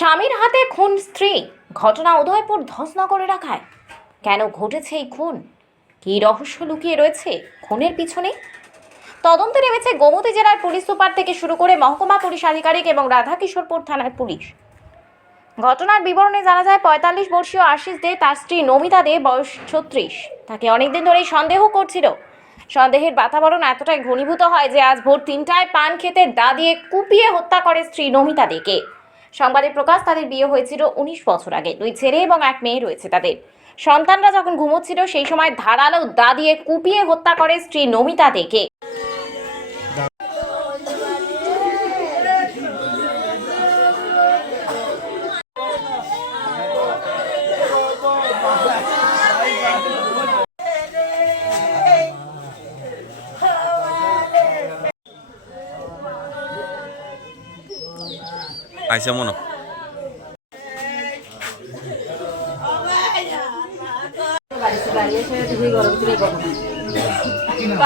স্বামীর হাতে খুন স্ত্রী। ঘটনা উদয়পুর ধসনগরে রাখায় কেন ঘটেছে এই খুন? কী রহস্য লুকিয়ে রয়েছে খুনের পিছনে? তদন্তে নেমেছে গোমতী জেলার পুলিশ সুপার থেকে শুরু করে মহকুমা পুলিশ আধিকারিক এবং রাধাকিশোরপুর থানার পুলিশ। ঘটনার বিবরণে জানা যায়, পঁয়তাল্লিশ বর্ষীয় আশিস দে তার স্ত্রী নমিতা দে বয়স ছত্রিশ। তাকে অনেকদিন ধরেই সন্দেহ করছিল। সন্দেহের বাতাবরণ এতটাই ঘনীভূত হয় যে আজ ভোর তিনটায় পান খেতে দা দিয়ে কুপিয়ে হত্যা করে স্ত্রী নমিতা দেকে। সংবাদে প্রকাশ তাদের বিয়ে হয়েছিল উনিশ বছর আগে। দুই ছেলে এবং এক মেয়ে রয়েছে তাদের। সন্তানরা যখন ঘুমোচ্ছিল, সেই সময় ধারালো দা দিয়ে কুপিয়ে হত্যা করে স্ত্রী নমিতা দেকে। আইসা মনো।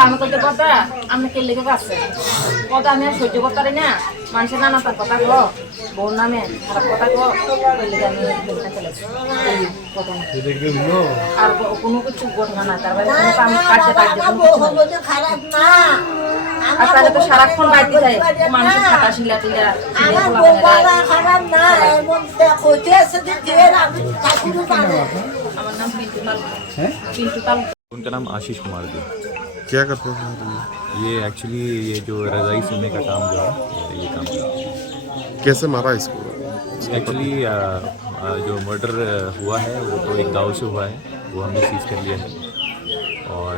আমি করতে কথা, আমি কে লেগে পাচ্ছে কথা আমি আর সহ্য করতে পারি না। মানুষের নানা তার কথা কো বউর নামে খারাপ কথা কো লেগে কোনো কিছু না, তার। খারাপ না আর তাহলে তো সারাক্ষণ বাড়িতে যায় মানুষের খাতা শিলা টিলা শিলে আমার খোলা বৌমারা খারাপ না এমন কইতে আছে যে জেল আমি ঠাকুর জানে আমার নাম পিন্টু তাল পিন্টু তাল उनका नाम आशीष कुमार जी क्या करते थे तुम ये एक्चुअली ये जो रज़ाई सुनने का काम जो है ये काम कैसे मारा इसको एक्चुअली जो मर्डर हुआ है वो तो एक गांव से हुआ है वो हमने सीज कर लिया है और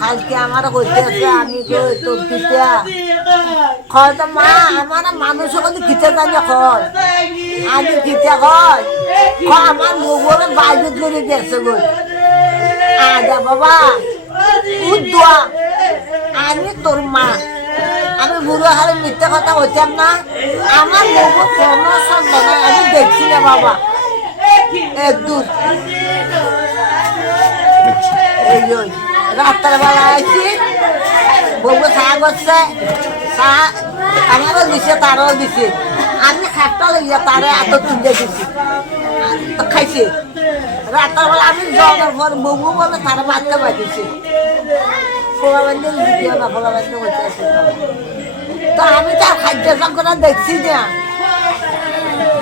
কালকে আমার কইতে আছে, আমি তো পিতা কয় তো মা, আমার মানুষ কিন্তু কিতে জানে কয়? আমি কিতে কয়? আমার বউরে বাইরে করে গেছে গো। আজা বাবা উদ্দোয়া আমি তোর মা। আমি বুড়ো হারে মিথ্যে কথা বলতাম না। আমার বউ কোনো সন্দেহ আমি দেখছি না বাবা। এক দূর। এই রাত্রের বেলা আইছি। বউকে চা করছে। চা আমারও দিছে, তারও দিছে। আমি খাটটা লাগিয়ে তারে এত তুলে দিছি। তো খাইছে। রাত্রের বেলা আমি জলের পর বউ বলে তারা বাচ্চা বাঁধিছে তো। আমি তার খাদ্য সংকট দেখছি না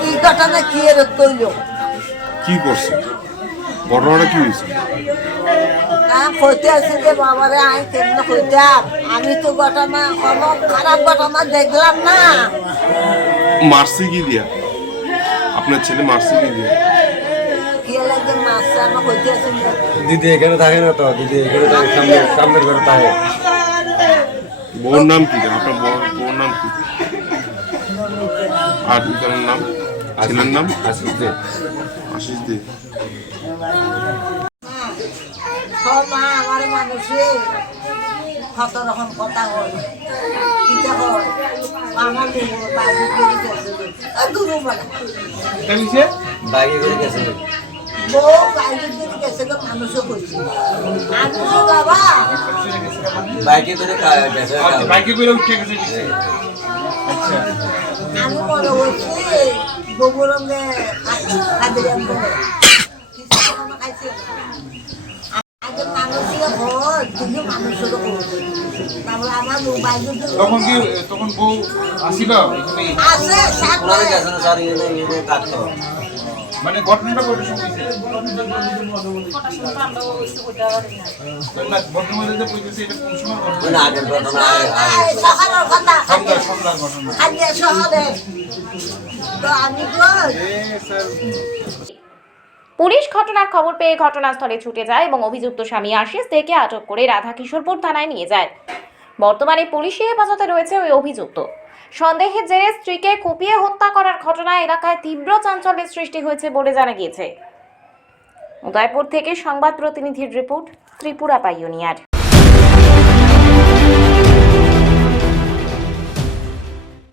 কি ঘটনা, কি এর তৈল কি করছে? ঘটনাটা কি হয়েছে? বাবারে আমি কেমন কইতাম আমি তো ঘটনা কোনো খারাপ ঘটনা দেখলাম না। মারছে কি দিয়া? আপনার ছেলে মারছে কি দিয়া? দিদি এখানে থাকে না তো? দিদি এখানে থাকে সামনে সামনের ঘরে থাকে। বউর নাম কি? আপনার বউর নাম কি? আর দুজনের নাম? ছেলের নাম? আসিস দে আশিস দে মা আমার মানুষে কত রকম কথা হয় কিটা হয় আমার বাইরে বেরিয়ে গেছে দূরে বলে বাইকে করে গেছে। বউ বাইরে বেরিয়ে গেছে তো মানুষও করছে আমি বাবা বাইকে করে কা- গেছে। আমি মনে করছি রঙে খাদের মোবাইল তখন কি তখন বউ আসিল? এখানে? আছে মানে ঘটনাটা কবে সময় হয়েছে? বর্তমানে যে বলতেছে এটা কোন সময় ঘটনা? ঘটনা আগে আগে সকালের কথা। সন্ধ্যা সন্ধ্যার ঘটনা আজকে শহরে। তো আমি কই স্যার পুলিশ ঘটনার খবর পেয়ে ঘটনাস্থলে ছুটে যায় এবং অভিযুক্ত স্বামী আশিস থেকে আটক করে রাধাকিশোরপুর থানায় নিয়ে যায়। বর্তমানে পুলিশি হেফাজতে রয়েছে ওই অভিযুক্ত। সন্দেহের জেরে স্ত্রীকে কুপিয়ে হত্যা করার ঘটনায় এলাকায় তীব্র চাঞ্চল্যের সৃষ্টি হয়েছে বলে জানা গিয়েছে। উদয়পুর থেকে সংবাদ প্রতিনিধির রিপোর্ট ত্রিপুরা পাইওনিয়ার।